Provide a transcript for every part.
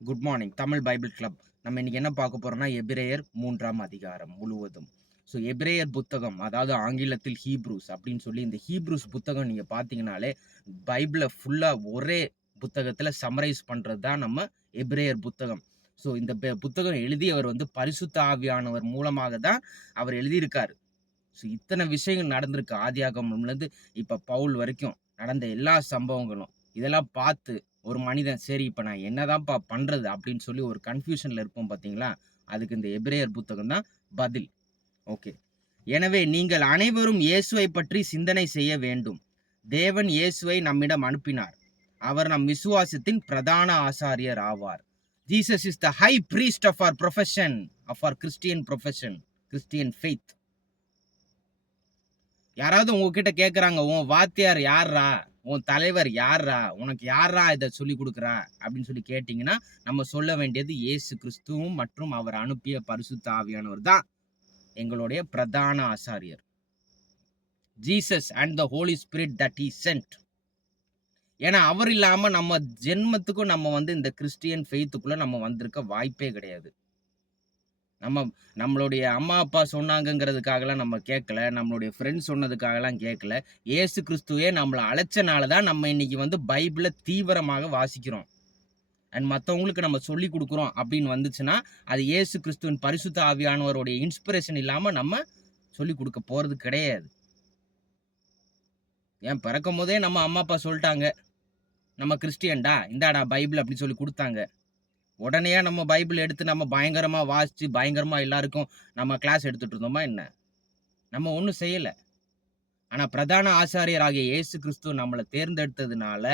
Good morning Tamil Bible club. நம்ம இன்னைக்கு என்ன பார்க்க போறோம்னா எபிரேயர் மூன்றாம் அதிகாரம் முழுவதும். ஸோ எபிரேயர் புத்தகம் அதாவது ஆங்கிலத்தில் ஹீப்ரூஸ் அப்படின்னு சொல்லி இந்த ஹீப்ரூஸ் புத்தகம் நீங்கள் பார்த்தீங்கனாலே பைபிளை ஃபுல்லாக ஒரே புத்தகத்தில் சமரைஸ் பண்ணுறது தான் நம்ம எபிரேயர் புத்தகம். ஸோ இந்த புத்தகம் எழுதியவர் வந்து பரிசுத்த ஆவியானவர் மூலமாக தான் அவர் எழுதியிருக்கார். ஸோ இத்தனை விஷயங்கள் நடந்திருக்கு. ஆதியாகமம்லேருந்து இப்போ பவுல் வரைக்கும் நடந்த எல்லா சம்பவங்களும் இதெல்லாம் பார்த்து ஒரு மனிதன் சரி இப்போ நான் என்னதான்ப்பா பண்ணுறது அப்படின்னு சொல்லி ஒரு கன்ஃபியூஷனில் இருப்போம் பார்த்தீங்களா அதுக்கு இந்த எபிரேயர் புத்தகம் தான் பதில். ஓகே. எனவே நீங்கள் அனைவரும் இயேசுவை பற்றி சிந்தனை செய்ய வேண்டும். தேவன் இயேசுவை நம்மிடம் அனுப்பினார். அவர் நம் விசுவாசத்தின் பிரதான ஆசாரியர் ஆவார். Jesus is the high priest of our profession of our Christian profession Christian faith யாராவது உங்ககிட்ட கேட்குறாங்க உன் வாத்தியார் யார்ரா உன் தலைவர் யார்ரா உனக்கு யாரா இதை சொல்லி கொடுக்குறா? அப்படின்னு சொல்லி கேட்டிங்கன்னா நம்ம சொல்ல வேண்டியது இயேசு கிறிஸ்துவும் மற்றும் அவர் அனுப்பிய பரிசுத்த ஆவியானவர் தான். எங்களுடைய பிரதான ஆசாரியர். Jesus and the Holy Spirit that he sent ஏன்னா அவர் இல்லாமல் நம்ம ஜென்மத்துக்கும் நம்ம வந்து இந்த கிறிஸ்டியன் ஃபெய்த்துக்குள்ளே நம்ம வந்திருக்க வாய்ப்பே கிடையாது. நம்ம நம்மளுடைய அம்மா அப்பா சொன்னாங்கங்கிறதுக்காகலாம் நம்ம கேட்கல. நம்மளுடைய ஃப்ரெண்ட்ஸ் சொன்னதுக்காகலாம் கேட்கல. ஏசு கிறிஸ்துவே நம்மளை அழைச்சனால தான் நம்ம இன்னைக்கு வந்து பைபிளை தீவிரமாக வாசிக்கிறோம். அண்ட் மற்றவங்களுக்கு நம்ம சொல்லி கொடுக்குறோம் அப்படின்னு வந்துச்சுன்னா அது ஏசு கிறிஸ்துவின் பரிசுத்த ஆவியானவருடைய இன்ஸ்பிரேஷன் இல்லாமல் நம்ம சொல்லி கொடுக்க போகிறது கிடையாது. ஏன் பிறக்கும் போதே நம்ம அம்மா அப்பா சொல்லிட்டாங்க. நம்ம கிறிஸ்டியன்டா இந்தாடா பைபிள் அப்படின்னு சொல்லி கொடுத்தாங்க. உடனே நம்ம பைபிள் எடுத்து நம்ம பயங்கரமாக வாசித்து பயங்கரமாக எல்லாருக்கும் நம்ம கிளாஸ் எடுத்துகிட்டு இருந்தோமா என்ன? நம்ம ஒன்றும் செய்யலை. ஆனால் பிரதான ஆசாரியராகிய இயேசு கிறிஸ்துவ நம்மளை தேர்ந்தெடுத்ததுனால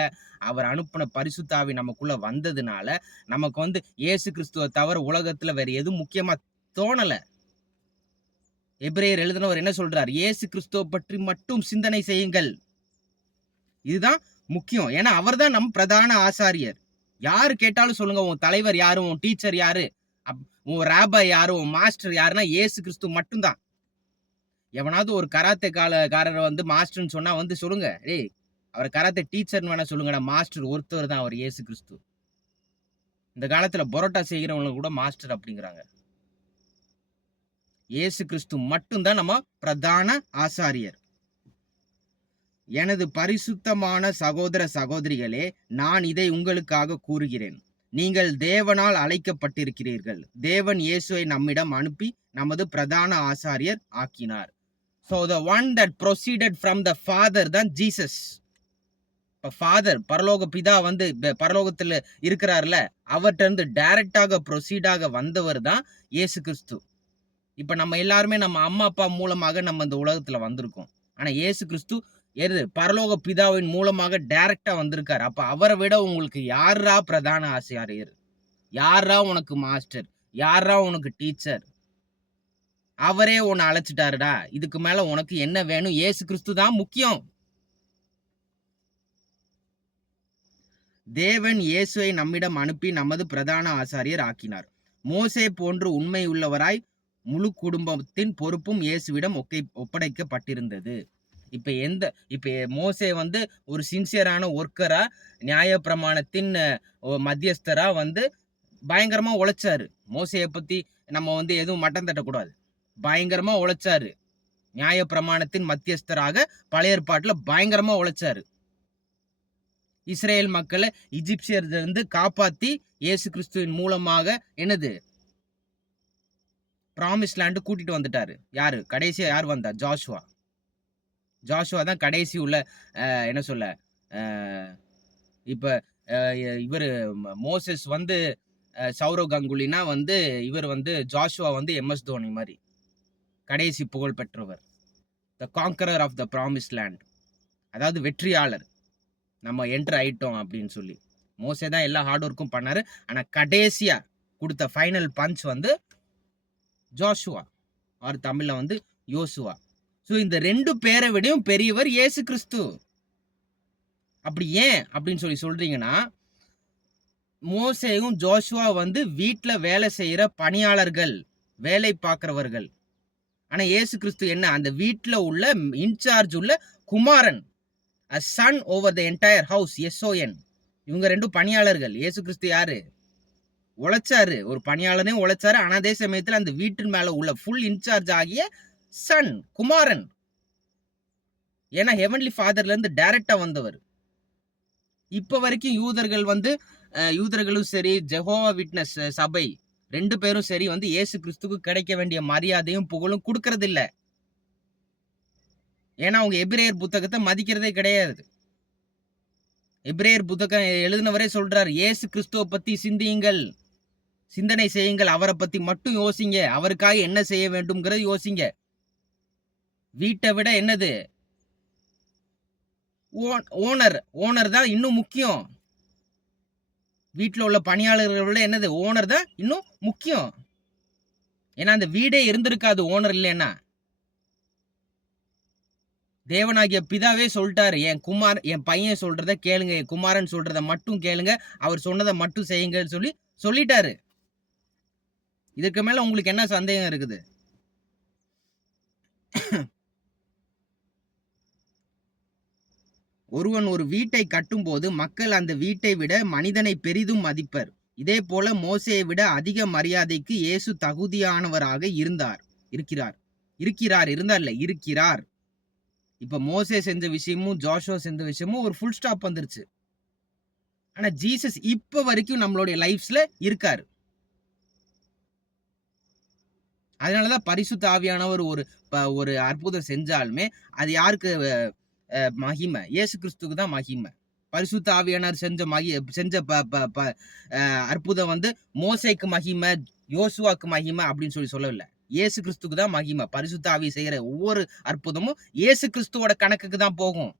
அவர் அனுப்பின பரிசுத்தாவி நமக்குள்ளே வந்ததுனால நமக்கு வந்து இயேசு கிறிஸ்துவை தவிர உலகத்தில் வேறு எதுவும் முக்கியமாக தோணலை. எப்ரேயர் எழுதினவர் என்ன சொல்றார்? இயேசு கிறிஸ்துவ பற்றி மட்டும் சிந்தனை செய்யுங்கள். இதுதான் முக்கியம். ஏன்னா அவர் தான் நம் பிரதான ஆசாரியர் யாரு கேட்டாலும் சொல்லுங்க உன் தலைவர் யாரு உன் டீச்சர் யாரு? அப்- உன் ரேபா யாரு உன் மாஸ்டர் யாருன்னா ஏசு கிறிஸ்து மட்டும்தான். எவனாவது ஒரு கராத்தே காலக்காரரை வந்து மாஸ்டர்னு சொன்னா வந்து சொல்லுங்க. ஏய் அவர் கராத்தே டீச்சர்னு வேணா சொல்லுங்கடா மாஸ்டர் ஒருத்தர் தான் அவர் ஏசு கிறிஸ்து. இந்த காலத்துல பரோட்டா செய்கிறவங்களுக்கு கூட மாஸ்டர் அப்படிங்கிறாங்க. இயேசு கிறிஸ்து மட்டும்தான் நம்ம பிரதான ஆசாரியர். எனது பரிசுத்தமான சகோதர சகோதரிகளே நான் இதை உங்களுக்காக கூறுகிறேன். நீங்கள் தேவனால் அழைக்கப்பட்டிருக்கிறீர்கள். தேவன் இயேசுவை நம்மிடம் அனுப்பி நமது பிரதான ஆசாரியர் ஆக்கினார். So the one that proceeded from the Father தான் ஜீசஸ் இப்போ ஃபாதர் பரலோக பிதா வந்து பரலோகத்தில் இருக்கிறார்ல அவர்கிட்ட இருந்து டைரக்டாக ப்ரொசீடாக வந்தவர் தான் இயேசு கிறிஸ்து. இப்போ நம்ம எல்லாருமே நம்ம அம்மா அப்பா மூலமாக நம்ம இந்த உலகத்தில் வந்திருக்கோம். ஆனால் இயேசு கிறிஸ்து எது பரலோக பிதாவின் மூலமாக டைரக்டா வந்திருக்காரு. அப்ப அவரை விட உங்களுக்கு யாரா பிரதான ஆசிரியர்? யாரா உனக்கு மாஸ்டர் யாரா உனக்கு டீச்சர் அவரே உன்னை அழைச்சிட்டாருடா. இதுக்கு மேல உனக்கு என்ன வேணும்? இயேசு கிறிஸ்து தான் முக்கியம். தேவன் இயேசுவை நம்மிடம் அனுப்பி நமது பிரதான ஆசாரியர் ஆக்கினார். மோசே போன்று உண்மை உள்ளவராய் முழு குடும்பத்தின் பொறுப்பும் இயேசுவிடம் ஒக்கை ஒப்படைக்கப்பட்டிருந்தது. இப்போ எந்த இப்போ மோசே வந்து ஒரு சின்சியரான ஒர்க்கராக நியாயப்பிரமாணத்தின் மத்தியஸ்தராக வந்து பயங்கரமாக உழைச்சாரு. மோசையை பற்றி நம்ம வந்து எதுவும் மட்டம் தட்டக்கூடாது. பயங்கரமாக உழைச்சாரு. நியாயப்பிரமாணத்தின் மத்தியஸ்தராக பழைய ஏற்பாட்டில் பயங்கரமாக உழைச்சாரு. இஸ்ரேல் மக்களை இருந்து காப்பாற்றி இயேசு கிறிஸ்துவின் மூலமாக என்னது? ப்ராமிஸ் லேண்டு கூட்டிகிட்டு வந்துட்டாரு. யாரு? கடைசியாக யார் வந்தா? ஜாஷுவா. ஜாஷுவா தான் கடைசி உள்ள என்ன சொல்ல இப்போ இவர் மோசஸ் வந்து சௌரவ் கங்குலினா வந்து இவர் வந்து ஜாஷுவா வந்து எம்எஸ் தோனி மாதிரி. கடைசி புகழ் பெற்றவர். The conqueror of the promise land அதாவது வெற்றியாளர். நம்ம என்டர் ஆயிட்டோம் அப்படின்னு சொல்லி. மோசே தான் எல்லா ஹார்ட் ஒர்க்கும் பண்ணார். ஆனால் கடைசியாக கொடுத்த ஃபைனல் பஞ்ச் வந்து ஜாஷுவா. ஆர் தமிழில் வந்து யோசுவா. ஸோ இந்த ரெண்டு பேரை விடையும் பெரியவர் இயேசு கிறிஸ்து. அப்படி ஏன் அப்படின்னு சொல்லி சொல்றீங்கன்னா மோசேயும் ஜோஷுவா வந்து வீட்டில் வேலை செய்கிற பணியாளர்கள் வேலை பார்க்குறவர்கள். ஆனால் இயேசு கிறிஸ்து என்ன? அந்த வீட்டில் உள்ள இன்சார்ஜ் உள்ள குமாரன். A son over the entire house S O N இவங்க ரெண்டும் பணியாளர்கள். இயேசு கிறிஸ்து யாரு? உழைச்சாரு. ஒரு பணியாளரையும் உழைச்சாரு. ஆனால் அதே சமயத்தில் அந்த வீட்டின் மேலே உள்ள ஃபுல் இன்சார்ஜ் ஆகிய சன் குமாரன். ஏன்னா ஹெவன்லி ஃபாதர்லேருந்து இருந்து வந்தவர். இப்போ வரைக்கும் யூதர்கள் வந்து யூதர்களும் சரி ஜெகோவா விட்னஸ் சபை ரெண்டு பேரும் சரி வந்து இயேசு கிறிஸ்துக்கு கிடைக்க வேண்டிய மரியாதையும் புகழும் கொடுக்கறதில்ல. ஏன்னா அவங்க எபிரேயர் புத்தகத்தை மதிக்கிறதே கிடையாது. எபிரேயர் புத்தகம் எழுதினவரே சொல்றார் இயேசு கிறிஸ்துவை பத்தி சிந்தியுங்கள். சிந்தனை செய்யுங்கள். அவரை பத்தி மட்டும் யோசிங்க. அவருக்காக என்ன செய்ய வேண்டும்ங்கிறத யோசிங்க. வீட்டை விட என்னது? ஓனர் ஓனர் தான் இன்னும் முக்கியம். வீட்டில் உள்ள பணியாளர்களை விட என்னது? ஓனர் தான் இன்னும் முக்கியம். ஏன்னா அந்த வீடே இருந்திருக்காது ஓனர் இல்லைன்னா. தேவனாகிய பிதாவே சொல்லிட்டாரு. என் குமார் என் பையன் சொல்றத கேளுங்க என் குமாரன் சொல்றத மட்டும் கேளுங்க அவர் சொன்னதை மட்டும் செய்யுங்கன்னு சொல்லி சொல்லிட்டாரு. இதுக்கு மேல உங்களுக்கு என்ன சந்தேகம் இருக்குது? ஒருவன் ஒரு வீட்டை கட்டும்போது மக்கள் அந்த வீட்டை விட மனிதனை பெரிதும் மதிப்பர். இதே போல மோசையை விட அதிக மரியாதைக்கு இயேசு தகுதியானவராக இருந்தார். இருக்கிறார். இருக்கிறார் இருந்தார் இல்லை இருக்கிறார். இப்போ மோசே செஞ்ச விஷயமும் ஜோஷோ செஞ்ச விஷயமும் ஒரு ஃபுல் ஸ்டாப் வந்துருச்சு. ஆனால் ஜீசஸ் இப்போ வரைக்கும் நம்மளுடைய லைஃப்ஸில் இருக்கார். அதனால தான் பரிசுத்த ஆவியானவர் ஒரு ஒரு அற்புதம் செஞ்சாலுமே அது யாருக்கு மகிமை. இயேசு கிறிஸ்துக்கு தான் மகிமை. பரிசுத்த ஆவியானார் செஞ்ச மகி செஞ்ச ப ப ப அற்புதம் வந்து மோசைக்கு மகிமை யோசுவாக்கு மகிமை அப்படின்னு சொல்லி சொல்லவில்லை. இயேசு கிறிஸ்துக்கு தான் மகிமை. பரிசுத்த ஆவி செய்கிற ஒவ்வொரு அற்புதமும் இயேசு கிறிஸ்துவோட கணக்குக்கு தான் போகும்.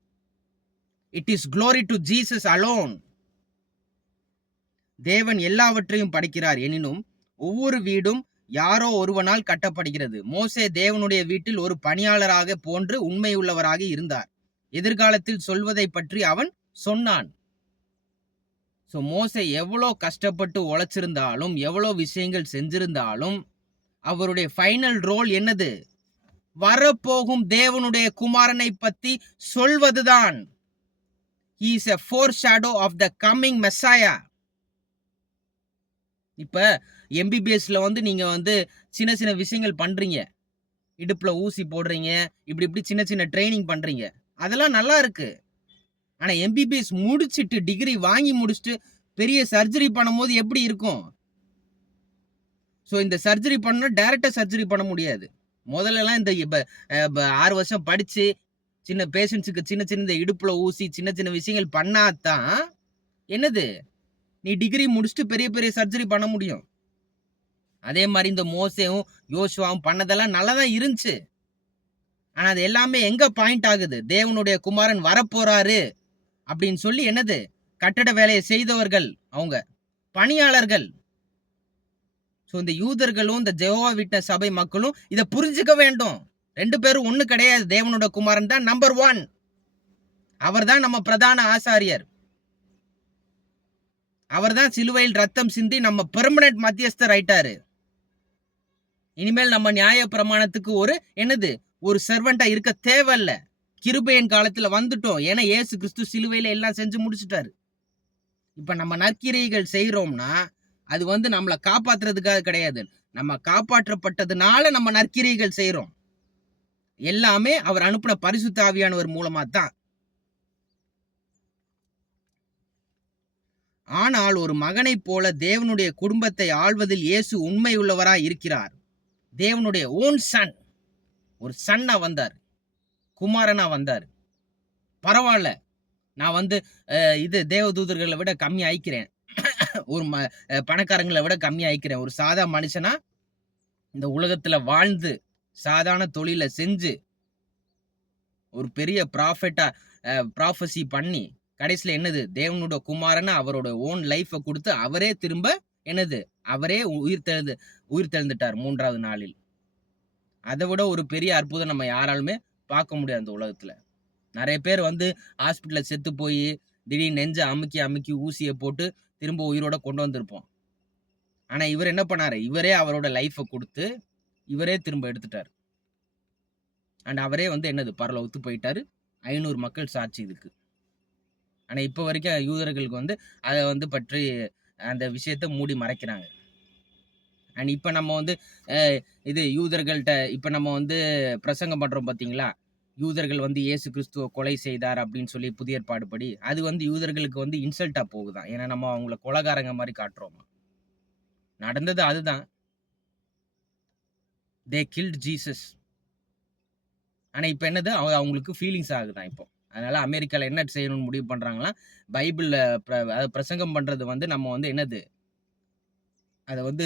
It is glory to Jesus alone தேவன் எல்லாவற்றையும் படைக்கிறார். எனினும் ஒவ்வொரு வீடும் யாரோ ஒருவனால் கட்டப்படுகிறது. மோசே தேவனுடைய வீட்டில் ஒரு பணியாளராக போன்று உண்மையுள்ளவராக இருந்தார். எதிர்காலத்தில் சொல்வதை பற்றி அவன் சொன்னான். ஸோ மோசை எவ்வளோ கஷ்டப்பட்டு உழைச்சிருந்தாலும் எவ்வளோ விஷயங்கள் செஞ்சிருந்தாலும் அவருடைய ஃபைனல் ரோல் என்னது? வரப்போகும் தேவனுடைய குமாரனை பத்தி சொல்வதுதான். Is a foreshadow of the coming Messiah இப்ப எம்பிபிஎஸ்ல வந்து நீங்க வந்து சின்ன சின்ன விஷயங்கள் பண்றீங்க. இடுப்புல ஊசி போடுறீங்க இப்படி இப்படி சின்ன சின்ன ட்ரைனிங் பண்றீங்க. அதெல்லாம் நல்லா இருக்கு. ஆனால் எம்பிபிஎஸ் முடிச்சிட்டு டிகிரி வாங்கி முடிச்சுட்டு பெரிய சர்ஜரி பண்ணும்போது எப்படி இருக்கும்? ஸோ இந்த சர்ஜரி பண்ணால் டேரெக்டாக சர்ஜரி பண்ண முடியாது. முதல்லலாம் இந்த இப்போ ஆறு வருஷம் படித்து சின்ன பேஷண்ட்ஸுக்கு சின்ன சின்ன இந்த இடுப்பில் ஊசி சின்ன சின்ன விஷயங்கள் பண்ணாதான் என்னது? நீ டிகிரி முடிச்சுட்டு பெரிய பெரிய சர்ஜரி பண்ண முடியும். அதே மாதிரி இந்த மோசையும் யோசுவாவும் பண்ணதெல்லாம் நல்லா தான் இருந்துச்சு. ஆனா அது எல்லாமே எங்க பாயிண்ட் ஆகுது? தேவனுடைய குமாரன் வரப்போறாரு. அப்படின்னு சொல்லி என்னது? கட்டட வேலையை செய்தவர்கள் அவங்க பணியாளர்கள். ஸோ இந்த யூதர்களும் இந்த ஜெகோவா விட்ட சபை மக்களும் இதை புரிஞ்சுக்க வேண்டும். ரெண்டு பேரும் ஒன்று கிடையாது. தேவனோட குமாரன் தான் நம்பர் ஒன் அவர் தான் நம்ம பிரதான ஆசாரியர். அவர் தான் சிலுவையில் ரத்தம் சிந்தி நம்ம பெர்மனன்ட் மத்தியஸ்தர் ஆயிட்டாரு. இனிமேல் நம்ம நியாய பிரமாணத்துக்கு ஒரு என்னது? ஒரு சர்வெண்டா இருக்க தேவையில்ல. கிருபையின் காலத்துல வந்துட்டோம். ஏன்னா ஏசு கிறிஸ்து சிலுவையில எல்லாம் செஞ்சு முடிச்சிட்டாரு. இப்ப நம்ம நற்கிரைகள் செய்கிறோம்னா அது வந்து நம்மளை காப்பாத்துறதுக்காக கிடையாது. நம்ம காப்பாற்றப்பட்டதுனால நம்ம நற்கிரைகள் செய்கிறோம் எல்லாமே அவர் அனுப்பின பரிசுத்த ஆவியானவர் மூலமா தான் ஆனால் ஒரு மகனைப் போல தேவனுடைய குடும்பத்தை ஆள்வதில் இயேசு உண்மையுள்ளவராய் இருக்கிறார். தேவனுடைய ஓன் சன் ஒரு சன்னா வந்தார். குமாரனா வந்தார். பரவாயில்ல நான் வந்து இது தேவதூதர்களை விட கம்மி ஆயிக்கிறேன். ஒரு ம பணக்காரங்களை விட கம்மி ஆயிக்கிறேன். ஒரு சாதா மனுஷனா இந்த உலகத்துல வாழ்ந்து சாதாரண தொழிலை செஞ்சு ஒரு பெரிய ப்ராஃபெட்டா ப்ராஃபஸி பண்ணி கடைசியில் என்னது? தேவனோட குமாரனை அவரோட ஓன் லைஃப்பை கொடுத்து அவரே திரும்ப என்னது? அவரே உயிர் தெழுந்து உயிர் தெழுந்துட்டார் மூன்றாவது நாளில். அதை விட ஒரு பெரிய அற்புதம் நம்ம யாராலுமே பார்க்க முடியாது அந்த உலகத்தில். நிறைய பேர் வந்து ஹாஸ்பிட்டலில் செத்து போய் திடீர்னு நெஞ்சை அமுக்கி அமுக்கி ஊசியை போட்டு திரும்ப உயிரோட கொண்டு வந்திருப்போம். ஆனால் இவர் என்ன பண்ணார்? இவரே அவரோட லைஃப்பை கொடுத்து இவரே திரும்ப எடுத்துட்டார். அண்ட் அவரே வந்து என்னது? பரவல ஒத்து போயிட்டார். ஐநூறு மக்கள் சாட்சி இதுக்கு. ஆனால் இப்போ வரைக்கும் யூதர்களுக்கு வந்து அதை வந்து பற்றி அந்த விஷயத்தை மூடி மறைக்கிறாங்க. அண்ட் இப்போ நம்ம வந்து இது யூதர்கள்ட்ட இப்போ நம்ம வந்து பிரசங்கம் பண்ணுறோம் பார்த்தீங்களா யூதர்கள் வந்து இயேசு கிறிஸ்துவ கொலை செய்தார் அப்படின்னு சொல்லி புதிய ஏற்பாடு படி அது வந்து யூதர்களுக்கு வந்து இன்சல்ட்டாக போகுதான் ஏன்னா நம்ம அவங்கள கொலகாரங்க மாதிரி காட்டுறோமா? நடந்தது அதுதான். தே கில்ட் ஜீசஸ் ஆனால் இப்போ என்னது? அவங்க அவங்களுக்கு ஃபீலிங்ஸ் ஆகுதான் இப்போ? அதனால் அமெரிக்காவில் என்ன செய்யணும்னு முடிவு பண்ணுறாங்கன்னா பைபிளில் அதாவது பிரசங்கம் பண்ணுறது வந்து நம்ம வந்து என்னது? அதை வந்து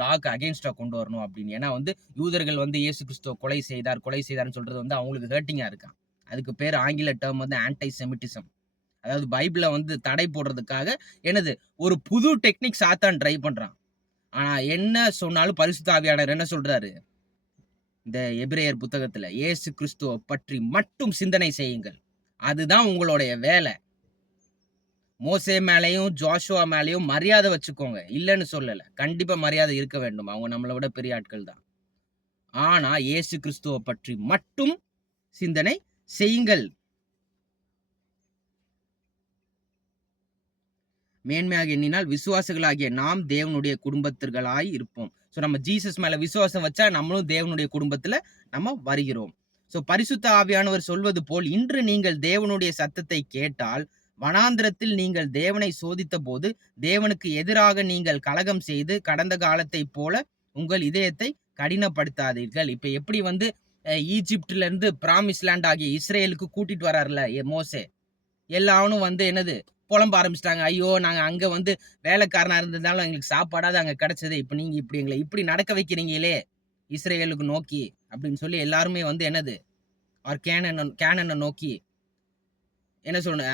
லாக்கு அகேன்ஸ்டாக கொண்டு வரணும் அப்படின்னு. ஏன்னா வந்து யூதர்கள் வந்து இயேசு கிறிஸ்துவ கொலை செய்தார் கொலை செய்தார்னு சொல்கிறது வந்து அவங்களுக்கு ஹேர்ட்டிங்காக இருக்கான். அதுக்கு பேர் ஆங்கில டேர்ம் வந்து ஆன்டை செமிட்டிசம் அதாவது பைபிளை வந்து தடை போடுறதுக்காக என்னது? ஒரு புது டெக்னிக் சாத்தான் ட்ரை பண்ணுறான் ஆனால் என்ன சொன்னாலும் பரிசுத்த ஆவியாளர் என்ன சொல்கிறாரு இந்த எபிரேயர் புத்தகத்தில் இயேசு கிறிஸ்துவ பற்றி மட்டும் சிந்தனை செய்யுங்கள். அதுதான் உங்களுடைய வேலை. மோசே மேலேயும் ஜோஷுவா மேலேயும் மரியாதை வச்சுக்கோங்க. இல்லைன்னு சொல்லலை. கண்டிப்பா மரியாதை இருக்க வேண்டும். அவங்க நம்மளை விட பெரிய ஆட்கள் தான். ஆனா இயேசு கிறிஸ்துவ பற்றி மட்டும் சிந்தனை செய்யுங்கள். மேன்மையாக எண்ணினால் விசுவாசிகளாகிய நாம் தேவனுடைய குடும்பத்திற்களாய் இருப்போம். ஸோ நம்ம ஜீசஸ் மேல விசுவாசம் வச்சா நம்மளும் தேவனுடைய குடும்பத்துல நம்ம வருகிறோம். ஸோ பரிசுத்த ஆவியானவர் சொல்வது போல் இன்று நீங்கள் தேவனுடைய சத்தத்தை கேட்டால் வனாந்திரத்தில் நீங்கள் தேவனை சோதித்த போது தேவனுக்கு எதிராக நீங்கள் கலகம் செய்து கடந்த காலத்தை போல உங்கள் இதயத்தை கடினப்படுத்தாதீர்கள். இப்ப எப்படி வந்து ஈஜிப்ட்ல இருந்து பிராமிஸ் லேண்ட் ஆகிய இஸ்ரேலுக்கு கூட்டிட்டு வராருல மோசே? எல்லாரும் வந்து என்னது புலம்ப ஆரம்பிச்சிட்டாங்க. ஐயோ நாங்க அங்க வந்து வேலைக்காரனா இருந்ததுனால எங்களுக்கு சாப்பாடாது அங்க கிடைச்சது. இப்ப நீங்க இப்படி எங்களை இப்படி நடக்க வைக்கிறீங்களே இஸ்ரேலுக்கு நோக்கி? அப்படின்னு சொல்லி எல்லாருமே வந்து என்னது அவர் கேனன் கேனனை நோக்கி என்ன சொல்லணும்?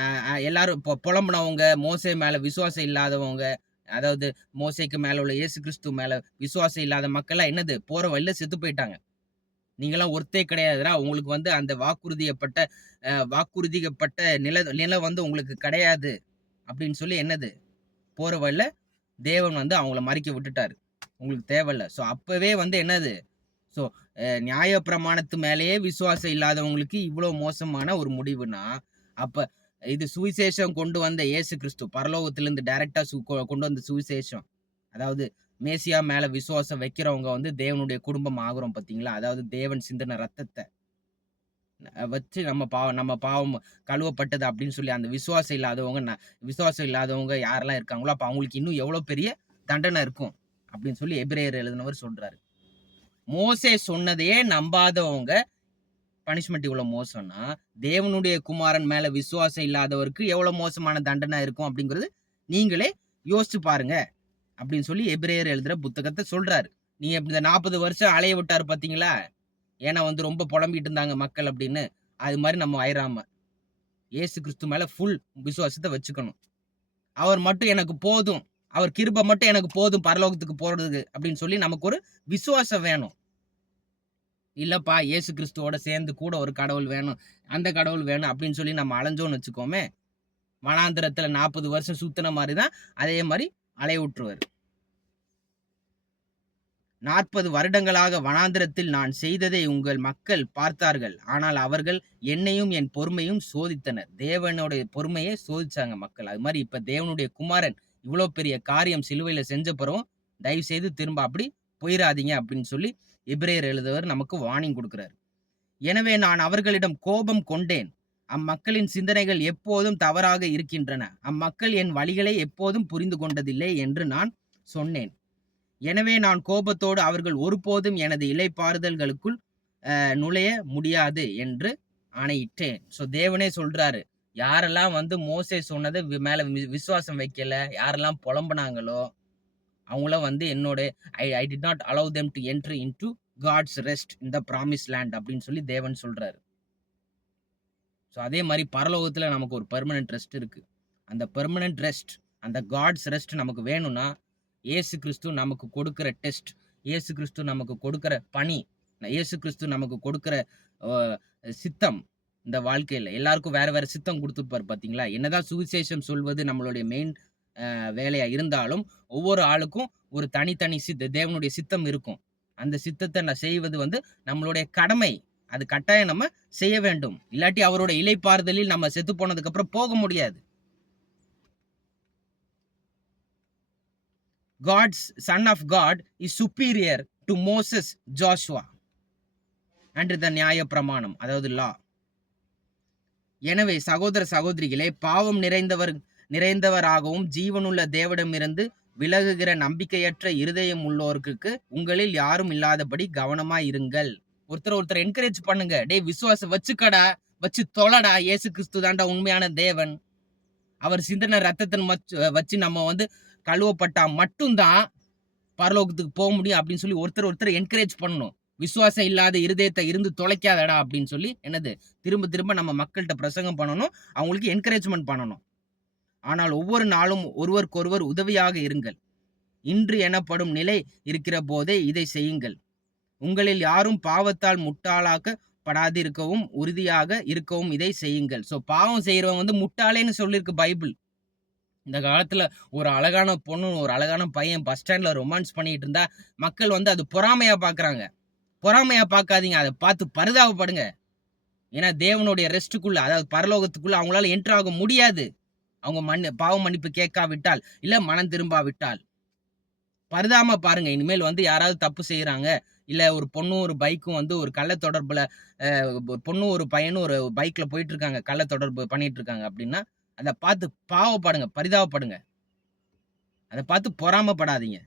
எல்லாரும் இப்போ புலம்புனவங்க மோசை மேலே விசுவாசம் இல்லாதவங்க அதாவது மோசைக்கு மேலே உள்ள இயேசு கிறிஸ்து மேலே விசுவாசம் இல்லாத மக்கள்லாம் என்னது? போகிற வழியில் செத்து போயிட்டாங்க. நீங்களாம் ஒருத்தே கிடையாதுடா. உங்களுக்கு வந்து அந்த வாக்குறுதியப்பட்ட அஹ், வாக்குறுதிக்கப்பட்ட நில நிலம் வந்து உங்களுக்கு கிடையாது. அப்படின்னு சொல்லி என்னது? போகிற வழியில் தேவன் வந்து அவங்கள மறிக்க விட்டுட்டாரு. உங்களுக்கு தேவையில்ல. ஸோ அப்போவே வந்து என்னது? ஸோ நியாய பிரமாணத்து மேலேயே விசுவாசம் இல்லாதவங்களுக்கு இவ்வளோ மோசமான ஒரு முடிவுனா அப்போ இது சுவிசேஷம் கொண்டு வந்த இயேசு கிறிஸ்து பரலோகத்திலேருந்து டைரெக்டாக சு கொண்டு வந்த சுவிசேஷம். அதாவது மேசியா மேலே விசுவாசம் வைக்கிறவங்க வந்து தேவனுடைய குடும்பம் ஆகுறோம் பார்த்தீங்களா அதாவது தேவன் சிந்தின ரத்தத்தை வச்சு நம்ம பாவம் நம்ம பாவம் கழுவப்பட்டது அப்படின்னு சொல்லி அந்த விசுவாசம் இல்லாதவங்க ந- விசுவாசம் இல்லாதவங்க யாரெல்லாம் இருக்காங்களோ அப்போ அவங்களுக்கு இன்னும் எவ்வளோ பெரிய தண்டனை இருக்கும் அப்படின்னு சொல்லி எபிரேயர் எழுதினவர் சொல்கிறாரு மோசே சொன்னதையே நம்பாதவங்க பனிஷ்மெண்ட் இவ்வளோ மோசம்னா தேவனுடைய குமாரன் மேலே விசுவாசம் இல்லாதவருக்கு எவ்வளோ மோசமான தண்டனை இருக்கும் அப்படிங்கிறது நீங்களே யோசிச்சு பாருங்க அப்படின்னு சொல்லி எபிரேயர் எழுதுகிற புத்தகத்தை சொல்கிறாரு நீங்கள் இப்படி இந்த நாற்பது வருஷம் அலைய விட்டாரு பார்த்தீங்களா ஏன்னா வந்து ரொம்ப புலம்பிட்டு இருந்தாங்க மக்கள் அப்படின்னு. அது மாதிரி நம்ம ஆயிராம. இயேசு கிறிஸ்து மேலே ஃபுல் விசுவாசத்தை வச்சுக்கணும். அவர் மட்டும் எனக்கு போதும். அவர் கிருபை மட்டும் எனக்கு போதும் பரலோகத்துக்கு போகிறதுக்கு அப்படின்னு சொல்லி நமக்கு ஒரு விசுவாசம் வேணும். இல்லைப்பா இயேசு கிறிஸ்துவோட சேர்ந்து கூட ஒரு கடவுள் வேணும். அந்த கடவுள் வேணும் அப்படின்னு சொல்லி நம்ம அலைஞ்சோம்னு வச்சுக்கோமே மனாந்திரத்தில் நாற்பது வருஷம் சுத்தின மாதிரி தான் அதே மாதிரி அலைய விட்டுருவார். நாற்பது வருடங்களாக வனாந்திரத்தில் நான் செய்ததை உங்கள் மக்கள் பார்த்தார்கள். ஆனால் அவர்கள் என்னையும் என் பொறுமையும் சோதித்தனர். தேவனுடைய பொறுமையை சோதிச்சாங்க மக்கள். அது மாதிரி இப்போ தேவனுடைய குமாரன் இவ்வளோ பெரிய காரியம் சிலுவையில் செஞ்ச பிறகும் தயவு செய்து திரும்ப அப்படி போயிடாதீங்க அப்படின்னு சொல்லி இப்ரேயர் எழுதுவர் நமக்கு வார்னிங் கொடுக்கிறார். எனவே நான் அவர்களிடம் கோபம் கொண்டேன். அம்மக்களின் சிந்தனைகள் எப்போதும் தவறாக இருக்கின்றன. அம்மக்கள் என் வழிகளை எப்போதும் புரிந்து கொண்டதில்லை என்று நான் சொன்னேன். எனவே நான் கோபத்தோடு அவர்கள் ஒருபோதும் எனது இலைப்பாறுதல்களுக்குள் அஹ், நுழைய முடியாது என்று ஆணையிட்டேன். ஸோ தேவனே சொல்றாரு யாரெல்லாம் வந்து மோசே சொன்னதை மேல விசுவாசம் வைக்கல யாரெல்லாம் புலம்புனாங்களோ அவங்கள வந்து என்னோட I I did not allow them to enter into God's rest இந்த ப்ராமிஸ் லேண்ட் அப்படின்னு சொல்லி தேவன் சொல்கிறாரு ஸோ அதே மாதிரி பரலோகத்தில் நமக்கு ஒரு பெர்மனன்ட் ரெஸ்ட் இருக்குது அந்த பெர்மனன்ட் ரெஸ்ட் அந்த காட்ஸ் ரெஸ்ட் நமக்கு வேணும்னா இயேசு கிறிஸ்து நமக்கு கொடுக்குற டெஸ்ட் இயேசு கிறிஸ்து நமக்கு கொடுக்குற பணி இயேசு கிறிஸ்து நமக்கு கொடுக்குற சித்தம் இந்த வாழ்க்கையில். எல்லாருக்கும் வேறு வேறு சித்தம் கொடுத்துருப்பாரு பார்த்தீங்களா என்னதான் சுவிசேஷம் சொல்வது நம்மளுடைய மெயின் வேலையா இருந்தாலும் ஒவ்வொரு ஆளுக்கும் ஒரு தனித்தனி சித்த தேவனுடைய சித்தம் இருக்கும். அந்த சித்தத்தை நான் செய்வது வந்து நம்மளுடைய கடமை. அது கட்டாயம் நம்ம செய்ய வேண்டும். இல்லாட்டி அவரோட இலைப்பாறுதலில் நம்ம செத்து போனதுக்கு அப்புறம் போக முடியாது. God's son of God is superior to Moses Joshua and the நியாய பிரமாணம் அதாவது லா எனவே சகோதர சகோதரிகளே பாவம் நிறைந்தவர் நிறைந்தவராகவும் ஜீவனுள்ள தேவடமிருந்து விலகுகிற நம்பிக்கையற்ற இருதயம் உள்ளோருக்கு உங்களில் யாரும் இல்லாதபடி கவனமா இருங்கள். ஒருத்தர் ஒருத்தர் என்கரேஜ் பண்ணுங்க. டே விசுவாசம் வச்சுக்கடா வச்சு தொலைடா. இயேசு கிறிஸ்து தாண்டா உண்மையான தேவன். அவர் சிந்தன ரத்தத்தின் மச்சு வச்சு நம்ம வந்து கழுவப்பட்டா மட்டும்தான் பரலோகத்துக்கு போக முடியும் அப்படின்னு சொல்லி ஒருத்தர் ஒருத்தர் என்கரேஜ் பண்ணணும். விசுவாசம் இல்லாத இருதயத்தை இருந்து தொலைக்காதடா அப்படின்னு சொல்லி என்னது? திரும்ப திரும்ப நம்ம மக்கள்கிட்ட பிரசங்கம் பண்ணணும். அவங்களுக்கு என்கரேஜ்மெண்ட் பண்ணணும். ஆனால் ஒவ்வொரு நாளும் ஒருவருக்கொருவர் உதவியாக இருங்கள். இன்று எனப்படும் நிலை இருக்கிற போதே இதை செய்யுங்கள். உங்களில் யாரும் பாவத்தால் முட்டாளாக்கப்படாதிருக்கவும் உறுதியாக இருக்கவும் இதை செய்யுங்கள். ஸோ பாவம் செய்கிறவன் வந்து முட்டாளேன்னு சொல்லியிருக்கு பைபிள். இந்த காலத்தில் ஒரு அழகான பொண்ணு ஒரு அழகான பையன் பஸ் ஸ்டாண்டில் ரொமான்ஸ் பண்ணிட்டு இருந்தா மக்கள் வந்து அது பொறாமையாக பார்க்குறாங்க பொறாமையாக பார்க்காதீங்க அதை பார்த்து பரிதாபப்படுங்க. ஏன்னா தேவனுடைய ரெஸ்ட்டுக்குள்ளே அதாவது பரலோகத்துக்குள்ளே அவங்களால என்ட்ரு ஆக முடியாது. அவங்க மண் பாவ மன்னிப்பு கேட்காவிட்டால் இல்லை மனம் திரும்பாவிட்டால். பரிதாம பாருங்க. இனிமேல் வந்து யாராவது தப்பு செய்கிறாங்க இல்லை ஒரு பொண்ணும் ஒரு பைக்கும் வந்து ஒரு கள்ள தொடர்பில் ஒரு பொண்ணும் ஒரு பையனும் ஒரு பைக்கில் போயிட்டு இருக்காங்க கள்ள தொடர்பு பண்ணிட்டு இருக்காங்க அப்படின்னா அதை பார்த்து பாவப்படுங்க பரிதாபப்படுங்க. அதை பார்த்து பொறாமப்படாதீங்க.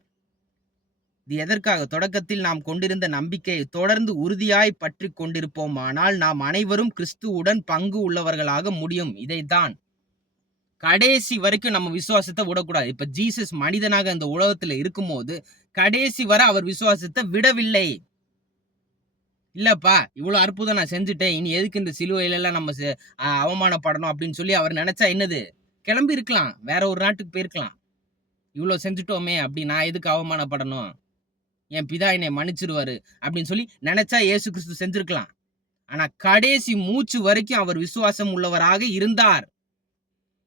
இது எதற்காக? தொடக்கத்தில் நாம் கொண்டிருந்த நம்பிக்கையை தொடர்ந்து உறுதியாய் பற்றி கொண்டிருப்போமானால் நாம் அனைவரும் கிறிஸ்துவுடன் பங்கு உள்ளவர்களாக முடியும். இதைத்தான் கடைசி வரைக்கும் நம்ம விசுவாசத்தை விடக்கூடாது. இப்ப ஜீசஸ் மனிதனாக இந்த உலகத்துல இருக்கும்போது கடைசி வரை அவர் விசுவாசத்தை விடவில்லை. இல்லப்பா இவ்வளவு அற்புதம் நான் செஞ்சுட்டேன். இனி எதுக்கு இந்த சிலுவையில எல்லாம் நம்ம செ- அவமானப்படணும் அப்படின்னு சொல்லி அவர் நினைச்சா என்னது? கிளம்பி இருக்கலாம் வேற ஒரு நாட்டுக்கு போயிருக்கலாம். இவ்வளவு செஞ்சுட்டோமே அப்படி நான் எதுக்கு அவமானப்படணும்? என் பிதா என்னை மன்னிச்சிருவாரு அப்படின்னு சொல்லி நினைச்சா இயேசு கிறிஸ்து செஞ்சிருக்கலாம். ஆனா கடைசி மூச்சு வரைக்கும் அவர் விசுவாசம் உள்ளவராக இருந்தார்.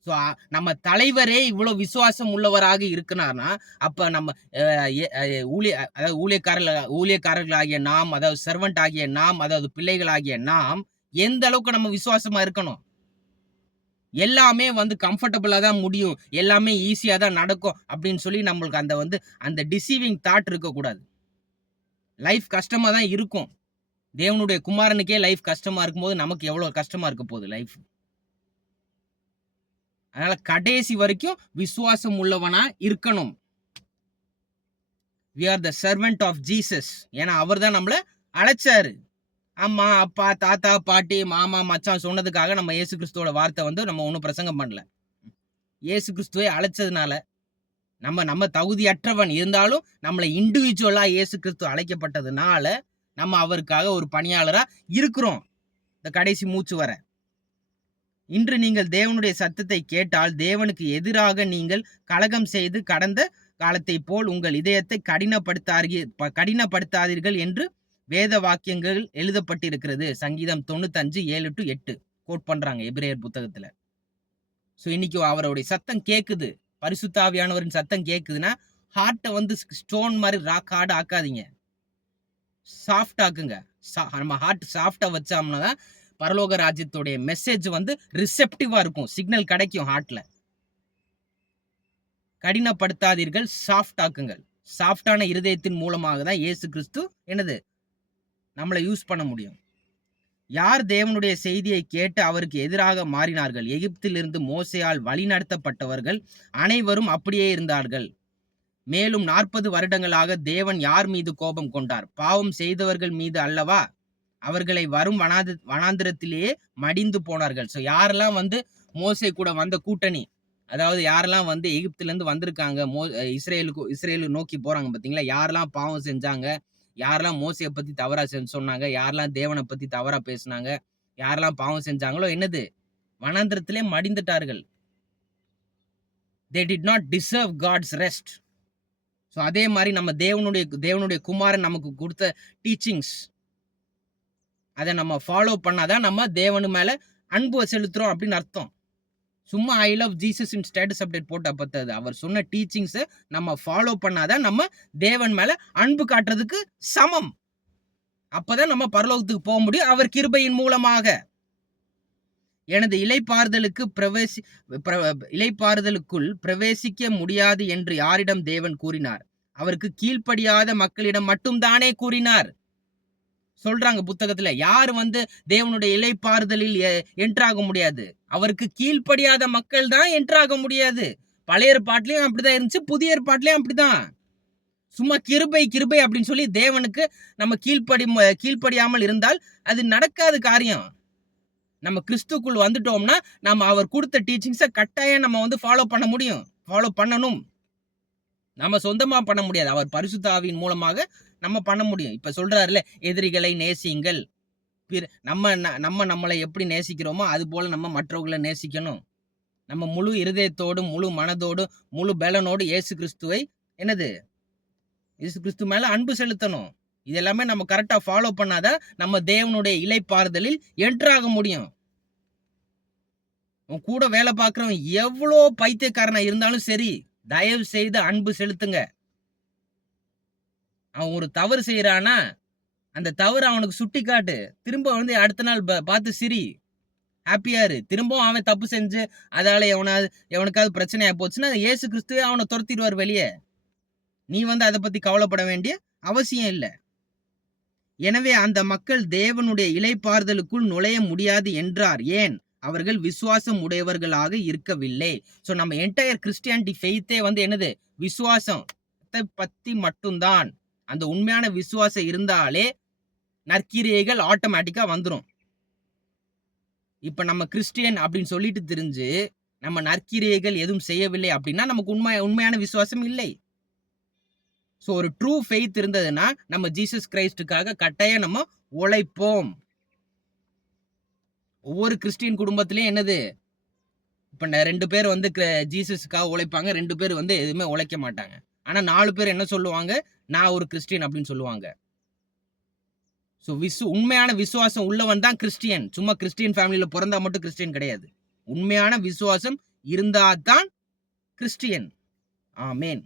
ஸோ நம்ம தலைவரே இவ்வளவு விசுவாசம் உள்ளவராக இருக்கிறார்னா அப்ப நம்ம ஊழிய அதாவது ஊழியக்காரர்கள் ஊழியக்காரர்களாகிய நாம் அதாவது சர்வெண்ட் ஆகிய நாம் அதாவது பிள்ளைகளாகிய நாம் எந்த அளவுக்கு நம்ம விசுவாசமா இருக்கணும்? எல்லாமே வந்து கம்ஃபர்டபுளாக தான் முடியும். எல்லாமே ஈஸியா தான் நடக்கும் அப்படின்னு சொல்லி நம்மளுக்கு அந்த வந்து அந்த டிசீவிங் தாட் இருக்கக்கூடாது. லைஃப் கஷ்டமா தான் இருக்கும். தேவனுடைய குமாரனுக்கே லைஃப் கஷ்டமா இருக்கும்போது நமக்கு எவ்வளோ கஷ்டமா இருக்க போகுது லைஃப் அதனால கடைசி வரைக்கும் விசுவாசம் உள்ளவனா இருக்கணும். We are the servant of Jesus ஏன்னா அவர் தான் நம்மளை அழைச்சாரு. அம்மா அப்பா தாத்தா பாட்டி மாமா மச்சான் சொன்னதுக்காக நம்ம இயேசு கிறிஸ்துவோட வார்த்தை வந்து நம்ம ஒன்றும் பிரசங்கம் பண்ணல. இயேசு கிறிஸ்துவை அழைச்சதுனால நம்ம நம்ம தகுதியற்றவன் இருந்தாலும் நம்மளை இண்டிவிஜுவலாக இயேசு கிறிஸ்து அழைக்கப்பட்டதுனால நம்ம அவருக்காக ஒரு பணியாளராக இருக்கிறோம். இந்த கடைசி மூச்சு வரை. இன்று நீங்கள் தேவனுடைய சத்தத்தை கேட்டால் தேவனுக்கு எதிராக நீங்கள் கலகம் செய்து கடந்த காலத்தை போல் உங்கள் இதயத்தை கடினப்படுத்தார்கள் கடினப்படுத்தாதீர்கள் என்று வேத வாக்கியங்கள் எழுதப்பட்டிருக்கிறது. சங்கீதம் தொண்ணூத்தஞ்சு ஏழு டு எட்டு. கோட் பண்றாங்க எபிரேயர் புத்தகத்துல. ஸோ இன்னைக்கு அவருடைய சத்தம் கேட்குது பரிசுத்தாவியானவரின் சத்தம் கேக்குதுன்னா ஹார்ட்டை வந்து ஸ்டோன் மாதிரி ராக் ஹார்ட் ஆக்காதீங்க. சாஃப்ட் ஆக்குங்க. சா- நம்ம ஹார்ட் சாஃப்டா வச்சோம்னா தான் பரலோக ராஜ்யத்துடைய மெசேஜ் வந்து ரிசெப்டிவா இருக்கும். சிக்னல் கிடைக்கும் ஹார்ட்ல கடினப்படுத்தாதீர்கள் சாஃப்ட் ஆக்குங்கள். சாஃப்டான இருதயத்தின் மூலமாக தான் இயேசு கிறிஸ்து என்னது? நம்மளை யூஸ் பண்ண முடியும். யார் தேவனுடைய செய்தியை கேட்டு அவருக்கு எதிராக மாறினார்கள்? எகிப்திலிருந்து மோசையால் வழிநடத்தப்பட்டவர்கள் அனைவரும் அப்படியே இருந்தார்கள். மேலும் நாற்பது வருடங்களாக தேவன் யார் மீது கோபம் கொண்டார்? பாவம் செய்தவர்கள் மீது அல்லவா? அவர்களை வரும் வனாத வனாந்திரத்திலேயே மடிந்து போனார்கள். ஸோ யாரெல்லாம் வந்து மோசை கூட வந்த கூட்டணி அதாவது யாரெல்லாம் வந்து எகிப்துலேருந்து வந்திருக்காங்க மோ இஸ்ரேலுக்கு இஸ்ரேலு நோக்கி போகிறாங்க பார்த்தீங்களா? யாரெல்லாம் பாவம் செஞ்சாங்க? யாரெல்லாம் மோசையை பற்றி தவறாக செஞ்சு சொன்னாங்க? யாரெல்லாம் தேவனை பற்றி தவறாக பேசுனாங்க? யாரெல்லாம் பாவம் செஞ்சாங்களோ என்னது? வனாந்திரத்திலே மடிந்துட்டார்கள். They did not deserve God's rest so அதே மாதிரி நம்ம தேவனுடைய தேவனுடைய குமாரன் நமக்கு கொடுத்த டீச்சிங்ஸ் அதை நம்ம ஃபாலோ பண்ணாதான் நம்ம தேவனு மேல அன்பு செலுத்துறோம் அப்படின்னு அர்த்தம். சும்மா I love Jesus in status update போட்டா பத்தாது. அவர் சொன்ன டீச்சிங்ஸை நம்ம ஃபாலோ பண்ணாதான் நம்ம தேவன் மேல அன்பு காட்டுறதுக்கு சமம். அப்பதான் நம்ம பரலோகத்துக்கு போக முடியும். அவர் கிருபையின் மூலமாக. எனது இலைப்பாறுதலுக்கு பிரவேசி பிர- இலைப்பாறுதலுக்குள் பிரவேசிக்க முடியாது என்று யாரிடம் தேவன் கூறினார்? அவருக்கு கீழ்ப்படியாத மக்களிடம் மட்டும்தானே கூறினார்? சொல்றாங்க புத்தகத்துல. யார் வந்து தேவனுடைய இலைப்பாறுதலில் என்ட்ராக முடியாது. அவருக்கு கீழ்ப்படியாத மக்கள் தான் என்ட்ராக முடியாது. பழைய பாட்டிலையும் அப்படிதான் இருந்துச்சு புதிய பாட்டிலையும் அப்படிதான். சும்மா கிருபை கிருபை அப்படின்னு சொல்லி தேவனுக்கு நம்ம கீழ்ப்படி கீழ்ப்படியாமல் இருந்தால் அது நடக்காத காரியம். நம்ம கிறிஸ்துக்குள் வந்துட்டோம்னா நம்ம அவர் கொடுத்த டீச்சிங்ஸை கட்டாயம் நம்ம வந்து ஃபாலோ பண்ண முடியும். ஃபாலோ பண்ணணும். நம்ம சொந்தமாக பண்ண முடியாது. அவர் பரிசுத்தாவின் மூலமாக நம்ம பண்ண முடியும். இப்போ சொல்கிறாருல எதிரிகளை நேசியுங்கள். பிற நம்ம ந- நம்ம நம்மளை எப்படி நேசிக்கிறோமோ அது போல் நம்ம மற்றவர்களை நேசிக்கணும். நம்ம முழு இருதயத்தோடும் முழு மனதோடும் முழு பலனோடு இயேசு கிறிஸ்துவை என்னது? இயேசு கிறிஸ்து மேலே அன்பு செலுத்தணும். இது எல்லாமே நம்ம கரெக்டாக ஃபாலோ பண்ணாதான் நம்ம தேவனுடைய இலைப்பாறுதலில் என்ட்ராக முடியும். உன் கூட வேலை பார்க்குறவன் எவ்வளோ பைத்தியக்காரனாக இருந்தாலும் சரி தயவு செய்து அன்பு செலுத்துங்க. அவன் ஒரு தவறு செய்யறானா அந்த தவறு அவனுக்கு சுட்டி காட்டு திரும்ப வந்து அடுத்த நாள் பார்த்து சிரி. ஹாப்பியாக இரு. திரும்பவும் அவன் தப்பு செஞ்சு அதால எவனாவது எவனுக்காவது பிரச்சனையாக போச்சுன்னா ஏசு கிறிஸ்துவே அவனை துரத்திடுவார் வெளியே. நீ வந்து அதை பத்தி கவலைப்பட வேண்டிய அவசியம் இல்லை. எனவே அந்த மக்கள் தேவனுடைய இலைப்பாறுதலுக்குள் நுழைய முடியாது என்றார். ஏன்? அவர்கள் விசுவாசம் உடையவர்களாக இருக்கவில்லை. ஸோ நம்ம என்டையர் கிறிஸ்டியானிட்டி ஃபெய்த்தே வந்து என்னது? விசுவாசம் பற்றி மட்டும்தான். அந்த உண்மையான விசுவாசம் இருந்தாலே நற்கிரியைகள் ஆட்டோமேட்டிக்காக வந்துடும் இப்போ நம்ம கிறிஸ்டியன் அப்படின்னு சொல்லிட்டு தெரிஞ்சு நம்ம நற்கிரியைகள் எதுவும் செய்யவில்லை அப்படின்னா நமக்கு உண்மை உண்மையான விசுவாசம் இல்லை. ஸோ ஒரு ட்ரூ ஃபெய்த் இருந்ததுன்னா நம்ம ஜீசஸ் கிரைஸ்டுக்காக கட்டாயம் நம்ம உழைப்போம். ஒவ்வொரு கிறிஸ்டியன் குடும்பத்திலையும் என்னது? இப்போ ரெண்டு பேர் வந்து கிற- ஜீசஸுக்காக உழைப்பாங்க ரெண்டு பேர் வந்து எதுவுமே உழைக்க மாட்டாங்க. ஆனால் நாலு பேர் என்ன சொல்லுவாங்க? நான் ஒரு கிறிஸ்டியன் அப்படின்னு சொல்லுவாங்க. ஸோ விசு உண்மையான விசுவாசம் உள்ளவன் தான் கிறிஸ்டியன். சும்மா கிறிஸ்டியன் ஃபேமிலியில பிறந்தா மட்டும் கிறிஸ்டியன் கிடையாது. உண்மையான விசுவாசம் இருந்தாதான் கிறிஸ்டியன். ஆமேன்.